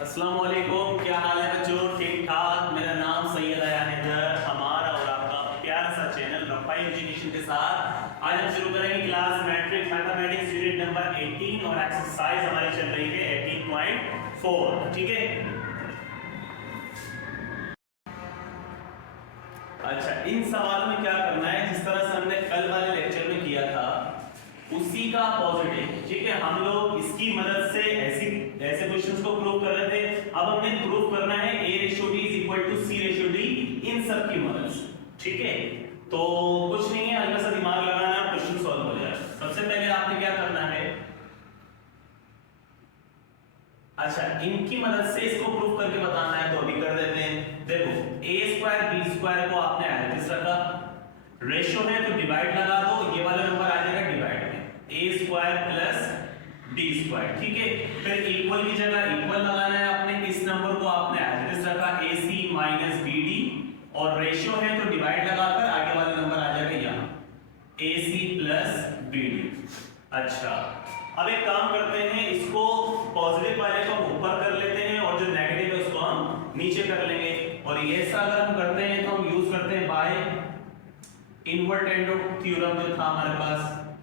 अस्सलाम वालेकुम, क्या हाल है बच्चों? ठीक ठाक। मेरा नाम सैयद अयान हैदर, हमारा और आपका प्यारा सा चैनल रफाई एजुकेशन के साथ आज हम शुरू करेंगे class matric mathematics unit number 18 और एक्सरसाइज हमारी चल रही है 18.4। ठीक है, अच्छा इन सवालों में क्या करना है, जिस तरह से हमने कल वाले लेक्चर में किया था उसी का पॉजिटिव। ठीक है, हम लोग इसकी मदद से ऐसे क्वेश्चंस को प्रूव कर रहे थे। अब हमने प्रूव करना है a/d = c/d इन सब की मदद से। ठीक है, तो कुछ नहीं है, हल्का सा दिमाग लगाना है, क्वेश्चन सॉल्व हो जाएगा। सबसे पहले आपने क्या करना है, अच्छा इनकी मदद से इसको प्रूव करके बताना है, तो अभी कर देते हैं। देखो a² b² को आपने एज रखा, रेशियो है तो डिवाइड लगा दो, ये वाला नंबर आ जाएगा डिवाइड में a² + b²। ठीक है, फिर इक्वल की जगह इक्वल लगाना है आपने, इस नंबर को आपने एज रखा ac - bd, और रेशियो है तो डिवाइड लगाकर आगे वाला नंबर आ जाएगा यहाँ ac + bd। अच्छा अब एक काम करते हैं, इसको पॉजिटिव वाले को हम ऊपर कर लेते हैं और जो नेगेटिव है उसको हम नीचे कर लेंगे। और ये ऐसा अगर हम करते हैं तो हम यूज करते हैं बाय इनवर्टेंडो थ्योरम जो था हमारे पास।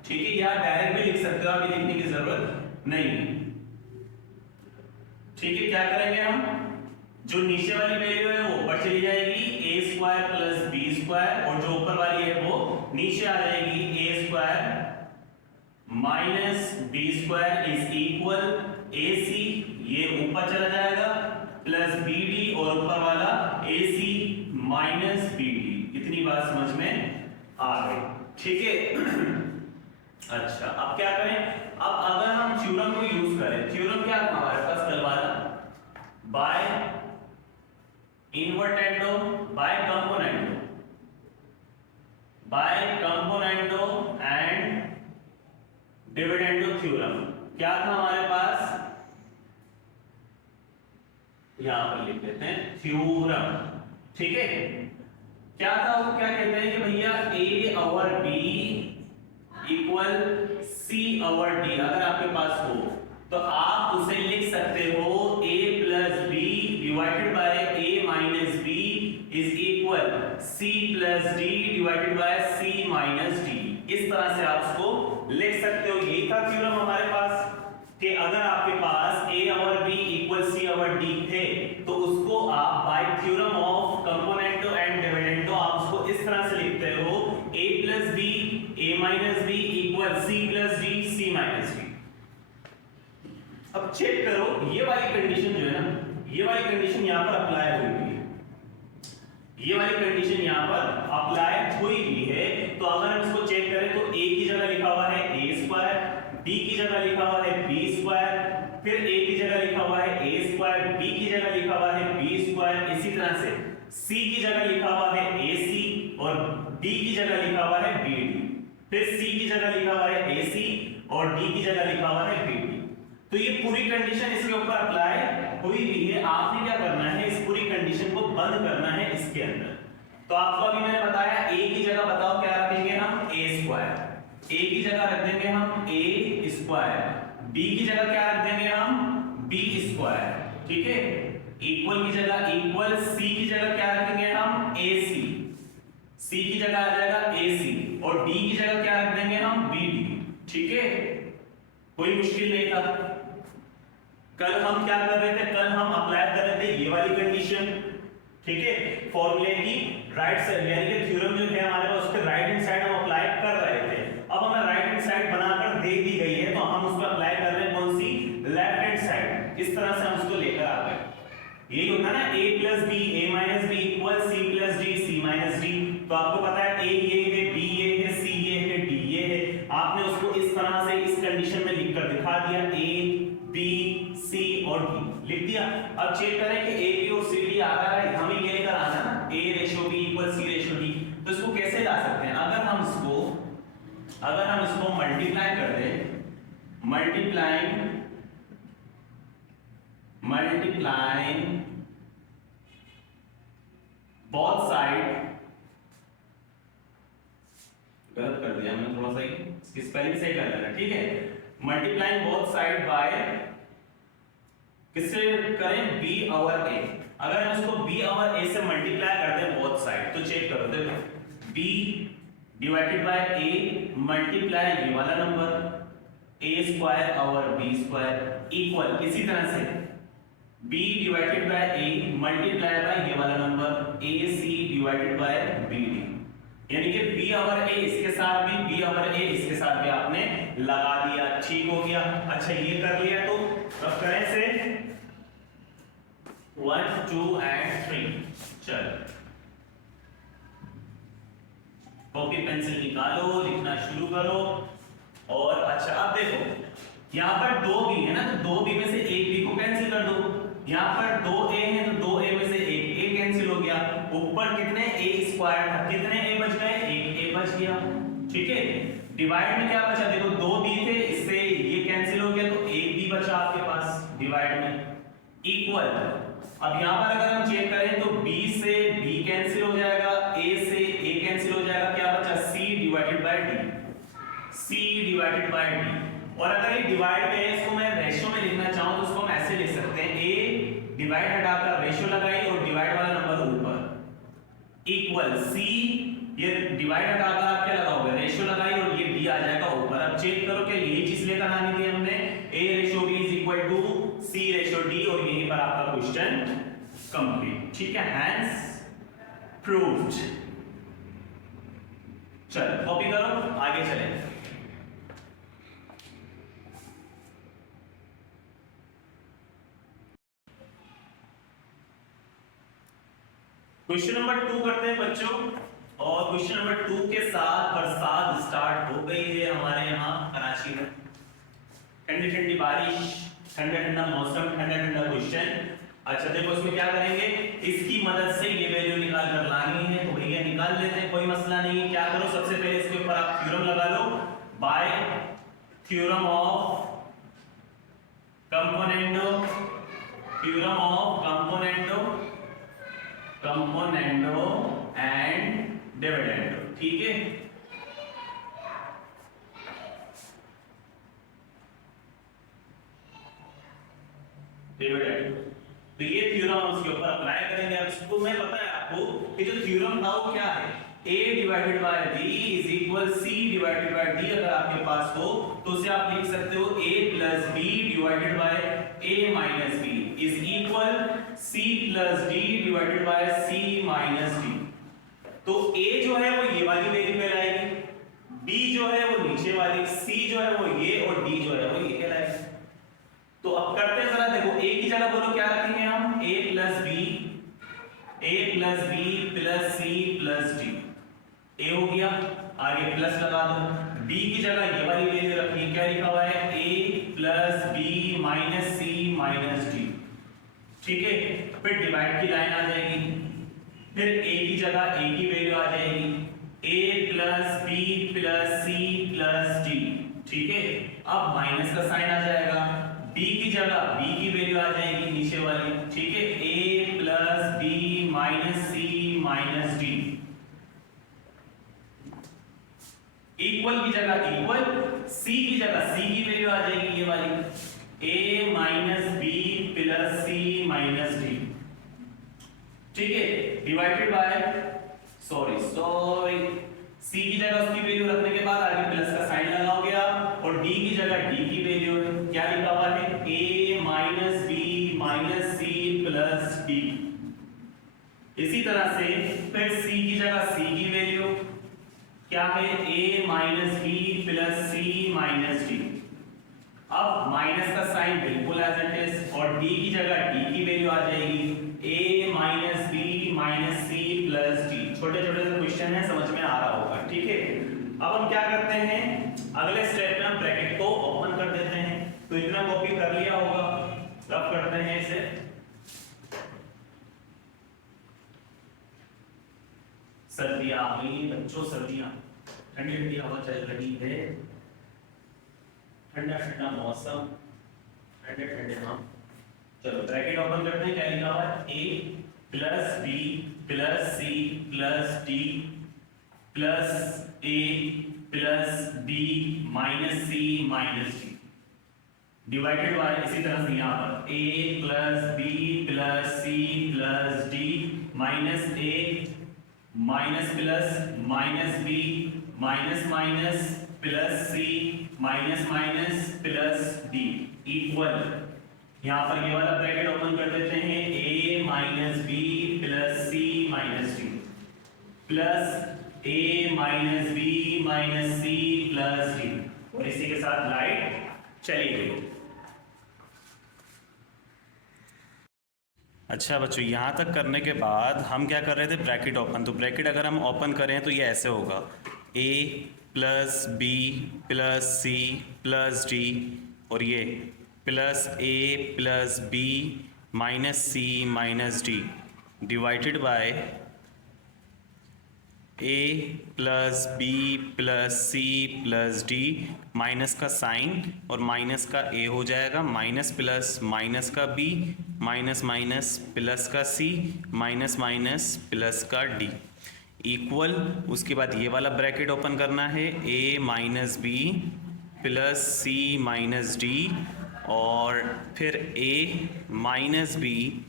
ठीक है, या डायरेक्ट भी लिख सकते हो, अभी लिखने की जरूरत नहीं। ठीक है, क्या करेंगे हम, जो नीचे वाली वैल्यू है वो ऊपर चली जाएगी a² + b², और जो ऊपर वाली है वो नीचे आ जाएगी a² - b² = ac, ये ऊपर चला जाएगा, प्लस bd और ऊपर वाला ac - bd। इतनी बात समझ में आ गई? ठीक है अच्छा अब क्या करें, अब अगर हम थ्योरम को यूज करें, थ्योरम क्या था हमारे पास कल वाला, by invertendo by componendo and dividendo theorem. क्या था हमारे पास, यहां पर लिख देते हैं थ्योरम। ठीक है, क्या था वो, क्या कहते हैं कि भैया a/b = c/d अगर आपके पास हो तो आप उसे लिख सकते हो a + b divided by a - b = c + d divided bye c - d। इस तरह से आप उसको लिख सकते हो। ये था थ्योरम हमारे पास कि अगर आपके पास a/b = c/d है तो उसको आप bye theorem of कंपोनेंटो and dividendo आप उसको इस तरह से लिखते हो a + b a - b = c + d c - d। अब चेक करो, ये वाली कंडीशन जो है ना, ये वाली कंडीशन यहां पर अप्लाई हुई है, ये वाली कंडीशन यहां पर अप्लाई हुई भी है। तो अगर हम इसको चेक करें तो a की जगह लिखा हुआ है a², b की जगह लिखा हुआ है b², फिर a की जगह लिखा हुआ है a², b की जगह लिखा हुआ है b², इसी तरह से c की जगह लिखा हुआ है ac और d की जगह लिखा हुआ है bd, फिर c की जगह लिखा हुआ है ac और d की जगह लिखा हुआ है bd। तो ये पूरी कंडीशन इसके ऊपर अप्लाई हुई भी है। आपने क्या करना है, इस पूरी कंडीशन को बंद करना है इसके अंदर। तो आपको अभी मैंने बताया a की जगह बताओ क्या रखेंगे हम, a², a की जगह रख देंगे हम a², b की जगह क्या रख देंगे हम b²। ठीक है, इक्वल की जगह इक्वल, c की जगह क्या रखेंगे हम ac, c की जगह आ जाएगा ac और d की जगह क्या रख देंगे हम bd। ठीक है, कोई मुश्किल नहीं था। कल हम क्या कर रहे थे, कल हम अप्लाई कर रहे थे ये वाली कंडीशन। ठीक है, फॉर्मूले की राइट साइड यानी कि थ्योरम जो है हमारे पास उसके राइट हैंड साइड हम अप्लाई कर रहे थे। अब हमें राइट हैंड साइड बनाकर दे दी गई है तो हम उस पर अप्लाई कर रहे हैं कौन सी, लेफ्ट हैंड साइड। इस तरह से हम उसको लेकर आ गए। यही होता है ना a + b a - b = c + d c - d। तो आपको पता है a ये है, b ये है, c ये है, d ये है। आपने उसको इस तरह से इस कंडीशन में लिखकर दिखा दिया, a b c और d लिख दिया। अब चेक करें कि a b और c d आ रहा है, हमें ये लेकर आना ना a/b = c/d। तो इसको कैसे ला सकते हैं, अगर हम इसको मल्टीप्लाई कर दें, मल्टीप्लाइंग बोथ साइड, गलत कर दिया हमने थोड़ा सा, इसकी स्पेलिंग सही कर लेना। ठीक है, मल्टीप्लाइंग बोथ साइड बाय किससे करें, बी ओवर ए। अगर हम इसको बी ओवर ए से मल्टीप्लाई कर दें बोथ साइड, तो चेक करो, देखो B divided by A multiply ये वाला number A square over B square equal, इसी तरह से b divided by a multiply by ये वाला number ac divided by bd, यानी कि b ओवर a इसके साथ भी b ओवर a इसके साथ भी आपने लगा दिया, ठीक हो गया। अच्छा ये कर लिया, तो अब करें से 1 2 एंड 3, चल कॉपी पेंसिल निकालो, लिखना शुरू करो। और अच्छा अब देखो यहाँ पर 2b है ना, तो 2b में से एक b को कैंसिल कर दो। यहाँ पर 2a है तो 2a में से एक a कैंसिल हो गया। ऊपर कितने a स्क्वायर था, कितने a बच गए, एक a बच गया, ठीक है। डिवाइड में क्या बचा, देखो 2b थे, इससे ये कैंसिल हो गया, तो एक b बचा आपके पास डिवाइड में इक्वल। अब यहाँ पर अगर हम चेक करें तो b से b कैंसिल हो जाएगा, a से a कैंसिल हो जाएगा, क्या बचा c divided by d, c divided by d। और अगर ये डिवाइड में है, इसको मैं रेशियो में लिखना चाहूं तो उसको हम ऐसे लिख सकते हैं, a डिवाइड हटाकर रेशियो लगाई और डिवाइड वाला नंबर ऊपर इक्वल c, ये डिवाइड हटाकर आप क्या लगाओगे, रेशियो लगाई और ये d आ जाएगा ऊपर। अब चेक करो कि यही चीज लेकर आनी थी हमने, a ratio b is equal to c ratio d, और यहीं पर आपका क्वेश्चन कंप्लीट, ठीक है, हैंस प्रूव्ड। चलो कॉपी करो, आगे चलें। क्वेश्चन नंबर 2 करते हैं बच्चों, और क्वेश्चन नंबर 2 के साथ बरसात स्टार्ट हो गई है हमारे यहाँ कराची में। ठंडी ठंडी बारिश, ठंडा ठंडा मौसम, ठंडा ठंडा क्वेश्चन। अच्छा देखो इसमें क्या करेंगे, इसकी मदद से ये वैल्यू निकाल कर लानी है, तो भैया निकाल लेते हैं, कोई मसला नहीं है। क्या करो, सबसे पहले इसके ऊपर आप थ्योरम लगा लो, by theorem of componendo, theorem of componendo and dividendo, ठीक है। डिविडेंडो, तो ये थ्योरम उसके ऊपर अप्लाई करेंगे। अब इसको मैं पता है आपको कि जो थ्योरम था वो क्या है, a divided by b is equal c divided by d। अगर आपके पास हो तो उसे आप लिख सकते हो a plus b divided by a minus b is equal c plus d divided bye c minus d। तो a जो है वो ये वाली वैल्यू कहलाएगी, b जो है वो नीचे वाली, c जो है वो ये, और d जो है वो ये कहलाएगी। तो अब करते हैं जरा, देखो a की जगह बोलो क्या रखेंगे हम, a plus b plus c plus d, a हो गया, आगे प्लस लगा दो। b की जगह ये वाली वैल्यू रखिए, क्या लिखा हुआ है, a plus b minus c minus d, ठीक है। फिर डिवाइड की लाइन आ जाएगी, फिर a की जगह a की वैल्यू आ जाएगी, a plus b plus c plus d, ठीक है। अब माइनस का साइन आ जाएगा, b की जगह b की वैल्यू आ जाएगी नीचे वाली, ठीक है, a plus b minus c minus d, equal की जगह इक्वल, c की जगह c की वैल्यू आ जाएगी ये वाली, a minus b plus c minus d, ठीक है। डिवाइडेड बाय सॉरी c की जगह उसकी वैल्यू रखने के बाद आगे प्लस का साइन लगाओगे आप, और d की जगह d की वैल्यू क्या लिखा हुआ है, a minus b minus c plus d। इसी तरह से फिर c की जगह c की वैल्यू क्या है, a minus b plus c minus d। अब माइनस का साइन बिल्कुल एज इट इज, और d की जगह d की वैल्यू आ जाएगी a minus b minus c plus d। छोटे छोटे से क्वेश्चन है, समझ में आ रहा होगा, ठीक है। अब हम क्या करते हैं, अगले स्टेप में हम ब्रैकेट को ओपन कर देते हैं। तो इतना कॉपी कर लिया होगा, रब करते हैं इसे, सर्दियां आ गई बच्चों, सर्दियां, ठंडी ठंडी हवा चल रही है, ठंडा ठंडा मौसम, ठंडे ठंडे हम। चलो ब्रैकेट ओपन करते हैं, क्या लिखा हुआ है, a plus b plus c plus d plus a plus b minus c minus d। Divided by इसी तरह से यहाँ पर a plus B plus C plus D minus A minus plus minus B minus minus plus C minus minus plus D equal, यहाँ पर ये वाला bracket open कर देते हैं, a minus B plus C minus D plus a minus B minus C plus D, और इसी के साथ लाइट चली गई। अच्छा बच्चों, यहाँ तक करने के बाद हम क्या कर रहे थे, ब्रैकेट ओपन। तो ब्रैकेट अगर हम ओपन करें तो ये ऐसे होगा, a plus B plus C plus D, और ये plus a plus B minus C minus D divided by a plus B plus C plus D, minus का साइन और माइनस का a हो जाएगा, माइनस प्लस माइनस का b minus minus plus का c minus minus plus का d equal, उसके बाद ये वाला ब्रैकेट ओपन करना है, a minus B plus C minus D, और फिर a minus B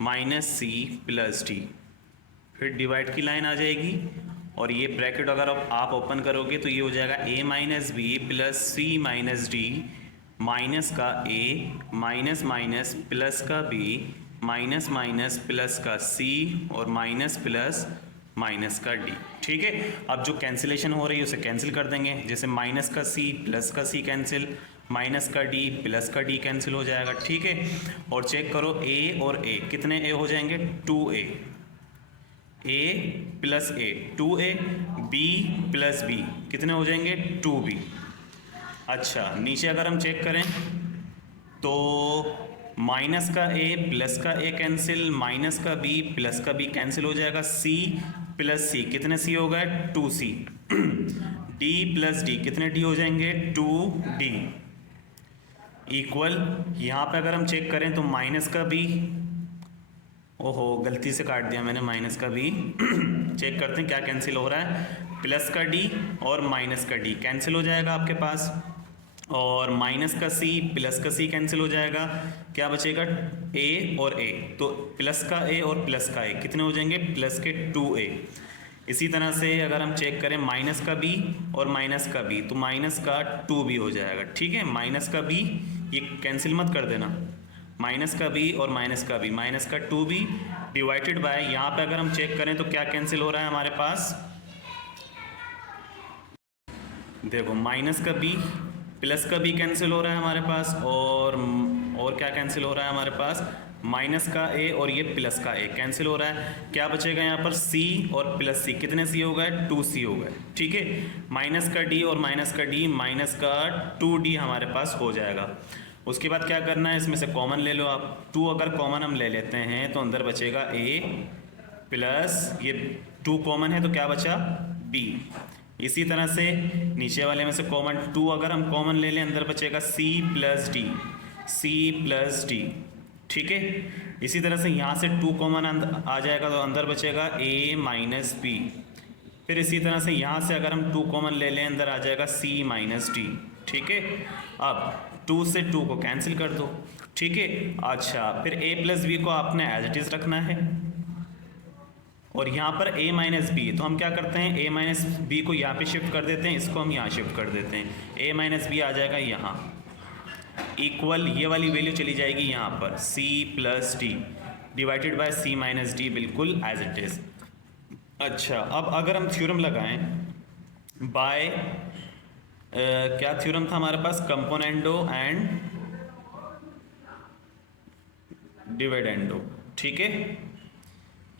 minus C plus D, फिर डिवाइड की लाइन आ जाएगी, और ये ब्रैकेट अगर आप ओपन करोगे तो ये हो जाएगा a minus B plus C minus D minus का a माइनस माइनस प्लस का b माइनस माइनस प्लस का c और माइनस प्लस माइनस का d। ठीक है, अब जो कैंसिलेशन हो रही है उसे कैंसिल कर देंगे, जैसे माइनस का c प्लस का c कैंसिल, माइनस का d प्लस का d कैंसिल हो जाएगा। ठीक है, और चेक करो a और a कितने a हो जाएंगे, 2a, a plus a 2a, b plus b कितने हो जाएंगे, 2b। अच्छा, नीचे अगर हम चेक करें तो माइनस का a प्लस का a कैंसिल, माइनस का b प्लस का b कैंसिल हो जाएगा, c प्लस c कितने c हो गए, 2c, d प्लस d कितने d हो जाएंगे, 2d इक्वल, यहाँ पे अगर हम चेक करें तो माइनस का b, ओहो गलती से काट दिया मैंने माइनस का b चेक करते हैं क्या कैंसिल हो रहा है, प्लस का d और माइनस का d कैंसिल हो जाएगा आपके पास, और माइनस का c प्लस का c कैंसिल हो जाएगा, क्या बचेगा a और a, तो प्लस का a और प्लस का a कितने हो जाएंगे, प्लस के 2a। इसी तरह से अगर हम चेक करें माइनस का b और माइनस का b, तो माइनस का 2b हो जाएगा। ठीक है, माइनस का b ये कैंसिल मत कर देना, माइनस का b और माइनस का b, माइनस का 2b डिवाइडेड बाय, यहाँ पे अगर हम चेक करें तो क्या कैंसिल हो रहा है हमारे पास, देखो माइनस का b प्लस का b कैंसिल हो रहा है हमारे पास, और क्या कैंसिल हो रहा है हमारे पास, माइनस का a और ये प्लस का a कैंसिल हो रहा है, क्या बचेगा यहाँ पर c और प्लस c, कितने c हो गए, 2c हो गए। ठीक है, माइनस का d और माइनस का d, माइनस का 2d हमारे पास हो जाएगा। उसके बाद क्या करना है, इसमें से कॉमन ले लो आप, 2 अगर कॉमन हम ले लेते हैं तो अंदर बचेगा a प्लस ये 2 कॉमन है तो क्या बचा, b। इसी तरह से नीचे वाले में से कॉमन 2 अगर हम कॉमन ले लें, अंदर बचेगा c plus d, c plus d। ठीक है, इसी तरह से यहाँ से 2 कॉमन आ जाएगा तो अंदर बचेगा a माइनस b। फिर इसी तरह से यहाँ से अगर हम 2 कॉमन ले लें, अंदर आ जाएगा c माइनस d। ठीक है, अब 2 से 2 को कैंसिल कर दो। ठीक है, अच्छा फिर a प्लस बी को आपने एज इट इज रखना है, और यहाँ पर a माइनस बी, तो हम क्या करते हैं, a माइनस बी को यहाँ पे शिफ्ट कर देते हैं, इसको हम यहाँ शिफ्ट कर देते हैं, a माइनस बी आ जाएगा यहाँ, इक्वल ये वाली वैल्यू चली जाएगी यहाँ पर c plus D divided bye c minus D, बिल्कुल एज इट इज। अच्छा, अब अगर हम थ्योरम लगाएं बाय क्या थ्योरम था हमारे पास, कंपोनेंडो एंड डिविडेंडो। ठीक है,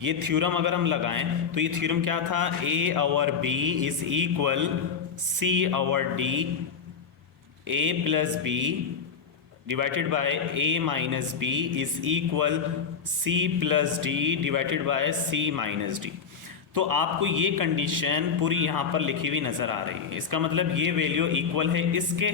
ये थ्योरम अगर हम लगाएं तो ये थ्योरम क्या था, a over b is equal c over d, a plus b divided by a minus b is equal c plus d divided bye c minus d। तो आपको ये कंडीशन पूरी यहाँ पर लिखी हुई नजर आ रही है, इसका मतलब ये वैल्यू इक्वल है इसके,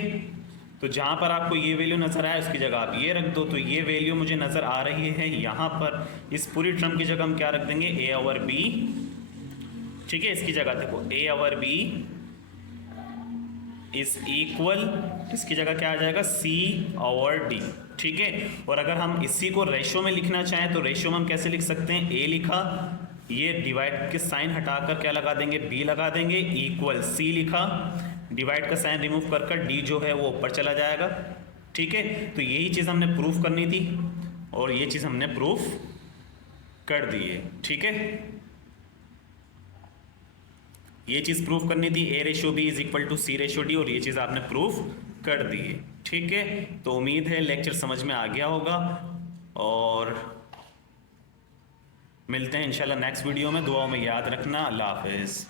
तो जहाँ पर आपको ये वैल्यू नजर आए उसकी जगह आप ये रख दो, तो ये वैल्यू मुझे नजर आ रही है यहाँ पर, इस पूरी टर्म की जगह हम क्या रख देंगे, a ओवर b। ठीक है, इसकी जगह देखो a over b is equal, इसकी जगह क्या आ जाएगा, C ओवर D, ठीक है। और अगर हम इसी को रेशो में लिखना चाहें तो रेशो में हम कैसे लिख सकते हैं, A लिखा, ये डिवाइड के साइन हटाकर क्या लगा देंगे, B लगा देंगे, इक्वल C लिखा, डिवाइड का साइन रिमूव कर कर D जो है वो ऊपर चला जाएगा, ठीक है। तो यही चीज़ हमने प्रूफ करनी थी और ये चीज़ हमने प्रूफ कर दी है, ठीक है। ये चीज़ प्रूफ करनी थी, A ratio B is equal to C ratio D, और ये चीज़ आपने प्रूफ कर दी है, ठीक है। तो उम्मीद है लेक्चर समझ में आ गया होगा और मिलते हैं इंशाल्लाह नेक्स्ट वीडियो में। दुआओं में याद रखना। अल्लाह हाफिज़।